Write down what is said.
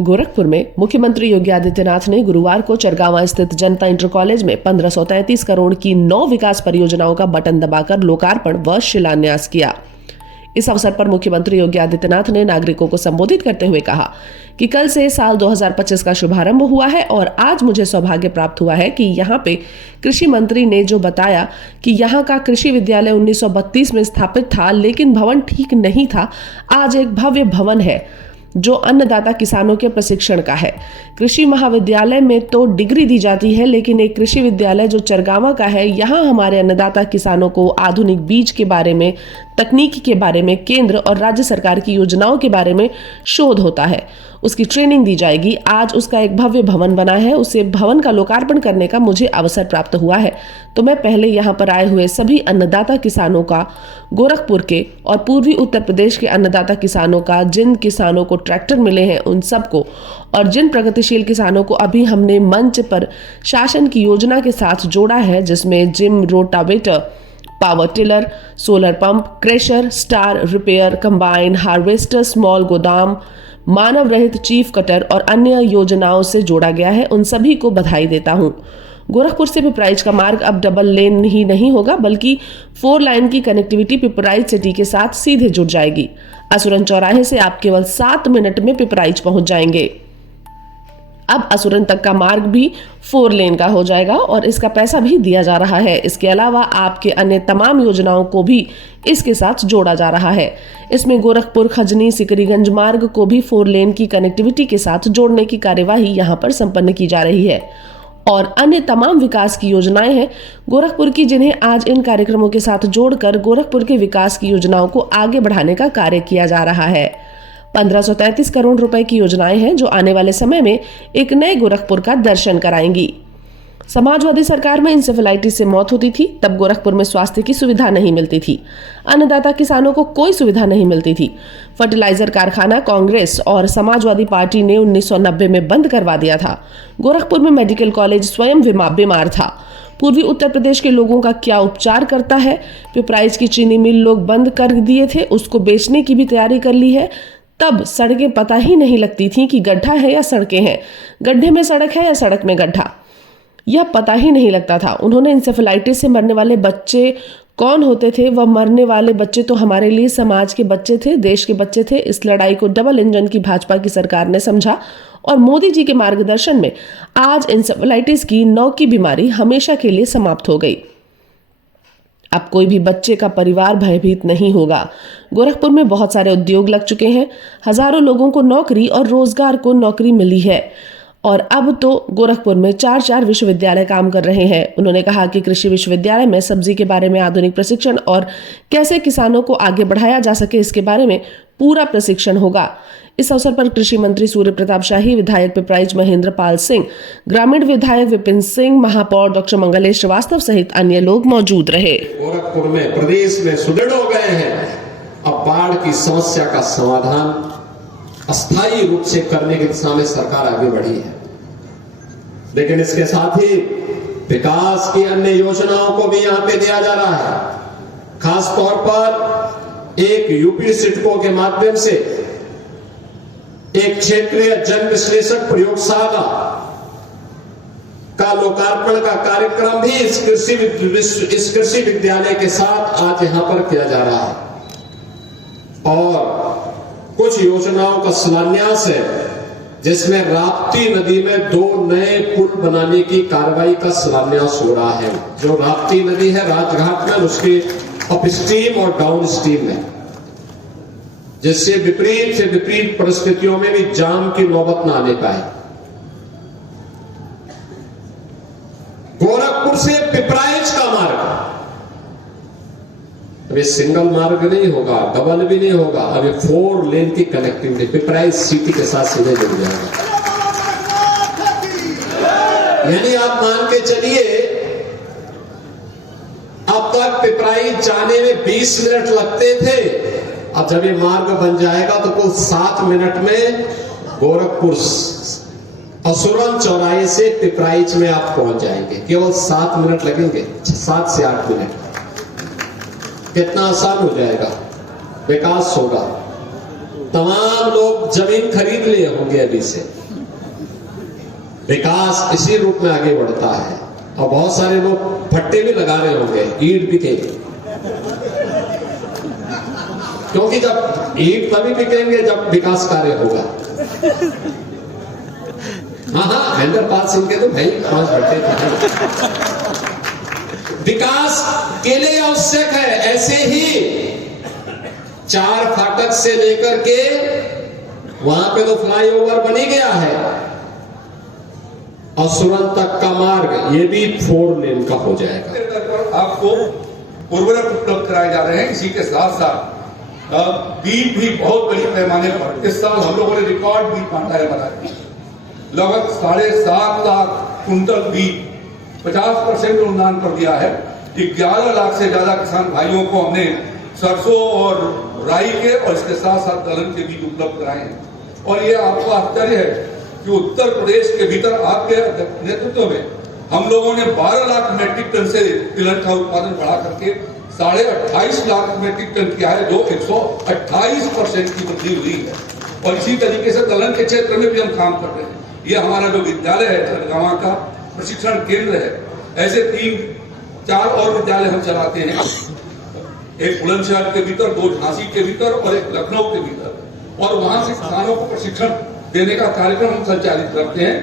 गोरखपुर में मुख्यमंत्री योगी आदित्यनाथ ने गुरुवार को चरगावा स्थित जनता इंटर कॉलेज में 1533 करोड़ की 9 विकास परियोजनाओं का बटन दबाकर लोकार्पण व शिलान्यास किया। इस अवसर पर मुख्यमंत्री योगी आदित्यनाथ ने नागरिकों को संबोधित करते हुए कहा कि कल से साल 2025 का शुभारंभ हुआ है और आज मुझे सौभाग्य प्राप्त हुआ है कि यहाँ पे कृषि मंत्री ने जो बताया कि यहाँ का कृषि विद्यालय 1932 में स्थापित था, लेकिन भवन ठीक नहीं था। आज एक भव्य भवन है जो अन्नदाता किसानों के प्रशिक्षण का है। कृषि महाविद्यालय में तो डिग्री दी जाती है, लेकिन एक कृषि विद्यालय जो चरगावा का है, यहाँ हमारे अन्नदाता किसानों को आधुनिक बीज के बारे में, तकनीक के बारे में, केंद्र और राज्य सरकार की योजनाओं के बारे में शोध होता है, उसकी ट्रेनिंग दी जाएगी। आज उसका एक भव्य भवन बना है, उसे भवन का लोकार्पण करने का मुझे अवसर प्राप्त हुआ है। तो मैं पहले यहाँ पर आए हुए सभी अन्नदाता किसानों का, गोरखपुर के और पूर्वी उत्तर प्रदेश के अन्नदाता किसानों का, जिन किसानों को ट्रैक्टर मिले हैं उन सबको, और जिन प्रगतिशील किसानों को अभी हमने मंच पर शासन की योजना के साथ जोड़ा है, जिसमें gym, rotavator, power tiller, solar pump, crusher, star repair, combine, harvester, small गोदाम, मानव रहित चीफ कटर और अन्य योजनाओं से जोड़ा गया है, उन सभी को बधाई देता हूं। गोरखपुर से पिपराइच का मार्ग अब डबल लेन ही नहीं होगा, बल्कि 4 लाइन की कनेक्टिविटी पिपराइच सिटी के साथ सीधे जुड़ जाएगी। असुरन चौराहे से आप केवल 7 मिनट में पिपराइच पहुंच जाएंगे। अब असुरन तक का मार्ग भी 4 लेन का हो जाएगा और इसका पैसा भी दिया जा रहा है। इसके अलावा आपके अन्य तमाम योजनाओं को भी इसके साथ जोड़ा जा रहा है। इसमें गोरखपुर खजनी सिकरीगंज मार्ग को भी 4 लेन की कनेक्टिविटी के साथ जोड़ने की कार्यवाही यहाँ पर संपन्न की जा रही है और अन्य तमाम विकास की योजनाएं हैं गोरखपुर की, जिन्हें आज इन कार्यक्रमों के साथ जोड़कर गोरखपुर के विकास की योजनाओं को आगे बढ़ाने का कार्य किया जा रहा है। 1533 करोड़ रुपए की योजनाएं हैं जो आने वाले समय में एक नए गोरखपुर का दर्शन कराएंगी। समाजवादी सरकार में इंसेफेलाइटिस से मौत होती थी, तब गोरखपुर में स्वास्थ्य की सुविधा नहीं मिलती थी। अन्नदाता किसानों को कोई सुविधा नहीं मिलती थी। फर्टिलाइजर कारखाना कांग्रेस और समाजवादी पार्टी ने 1990 में बंद करवा दिया था। गोरखपुर में मेडिकल कॉलेज स्वयं बीमार था। पूर्वी उत्तर प्रदेश के लोगों का क्या उपचार करता है। पिपराइच की चीनी मिल लोग बंद कर दिए थे, उसको बेचने की भी तैयारी कर ली है। तब सड़कें पता ही नहीं लगती थी कि गड्ढा है या सड़कें हैं, गड्ढे में सड़क है या सड़क में गड्ढा, यह पता ही नहीं लगता था। उन्होंने इंसेफेलाइटिस से मरने वाले बच्चे कौन होते थे, वह मरने वाले बच्चे तो हमारे लिए समाज के बच्चे थे, देश के बच्चे थे। इस लड़ाई को डबल इंजन की भाजपा की सरकार ने समझा और मोदी जी के मार्गदर्शन में आज इंसेफेलाइटिस की 9 की बीमारी हमेशा के लिए समाप्त हो गई। अब कोई भी बच्चे का परिवार भयभीत नहीं होगा। गोरखपुर में बहुत सारे उद्योग लग चुके हैं, हजारों लोगों को नौकरी और रोजगार को नौकरी मिली है और अब तो गोरखपुर में 4 विश्वविद्यालय काम कर रहे हैं। उन्होंने कहा कि कृषि विश्वविद्यालय में सब्जी के बारे में आधुनिक प्रशिक्षण और कैसे किसानों को आगे बढ़ाया जा सके, इसके बारे में पूरा प्रशिक्षण होगा। इस अवसर पर कृषि मंत्री सूर्य प्रताप शाही, विधायक पिपराइच महेंद्र पाल सिंह, ग्रामीण विधायक विपिन सिंह, महापौर डॉक्टर मंगलेश श्रीवास्तव सहित अन्य लोग मौजूद रहे। गोरखपुर में प्रदेश में सुदृढ़ हो गए हैं। अब बाढ़ की समस्या का समाधान अस्थायी रूप से करने की दिशा में सरकार आगे बढ़ी है, लेकिन इसके साथ ही विकास की अन्य योजनाओं को भी यहाँ पे दिया जा रहा है। खास तौर पर एक यूपी सिडको के माध्यम से एक क्षेत्रीय जन विश्लेषक प्रयोगशाला का लोकार्पण का कार्यक्रम भी इस कृषि विद्यालय के साथ आज यहां पर किया जा रहा है और कुछ योजनाओं का शिलान्यास है, जिसमें राप्ती नदी में 2 नए पुल बनाने की कार्रवाई का शिलान्यास हो रहा है। जो राप्ती नदी है राजघाट में, उसके अपस्ट्रीम और डाउन स्ट्रीम में, जिससे विपरीत से विपरीत परिस्थितियों में भी जाम की नौबत न आने पाए। गोरखपुर से पिपराइच का मार्ग अब ये सिंगल मार्ग नहीं होगा, डबल भी नहीं होगा, अब ये 4 लेन की कनेक्टिविटी पिपराइच सिटी के साथ सीधे जुड़ जाएगा। यानी आप मान के चलिए, अब तक पिपराइच जाने में 20 मिनट लगते थे, अब जब ये मार्ग बन जाएगा तो कुल 7 मिनट में गोरखपुर असुरन चौराहे से पिपराइच में आप पहुंच जाएंगे। केवल 7 मिनट लगेंगे, 7 से 8 मिनट। कितना आसान हो जाएगा, विकास होगा। तमाम लोग जमीन खरीद लिए होंगे अभी से। विकास इसी रूप में आगे बढ़ता है और बहुत सारे लोग भट्टे भी लगा रहे होंगे, ईंट बिकेगी, क्योंकि जब ईंट तभी बिकेंगे जब विकास कार्य होगा। हाँ, महेंद्र पाल सिंह के तो भाई 5 भट्टे थे। विकास के लिए आवश्यक है। ऐसे ही 4 फाटक से लेकर के वहां पे तो फ्लाईओवर बनी गया है और सुरंग तक का मार्ग ये भी 4 लेन का हो जाएगा। आपको उर्वरक उपलब्ध कराए जा रहे हैं। इसी के साथ साथ बीज भी बहुत बड़ी पैमाने पर इस साल हम लोगों ने रिकॉर्ड बीज बांटा है, बताया लगभग 7.5 लाख कुंटल बीज 50% अनुदान कर दिया है। 11 लाख से ज्यादा किसान भाइयों को हमने सरसों और राई के और इसके साथ साथ दलहन के बीज उपलब्ध कराए हैं। और ये आपको आश्चर्य है कि उत्तर प्रदेश के भीतर आपके नेतृत्व में हम लोगों ने 12 लाख मेट्रिक टन से तिलहन का उत्पादन बढ़ा करके 28.5 लाख मेट्रिक टन किया है, जो 128% की वृद्धि हुई है। और इसी तरीके से दलहन के क्षेत्र में भी हम काम कर रहे हैं। ये हमारा जो विद्यालय है खड़गवां का प्रशिक्षण केंद्र है। ऐसे 3-4 और विद्यालय हम चलाते हैं, एक बुलंदशहर के भीतर, 2 झांसी के भीतर और एक लखनऊ के भीतर, और वहां से किसानों को प्रशिक्षण देने का कार्यक्रम हम संचालित करते हैं।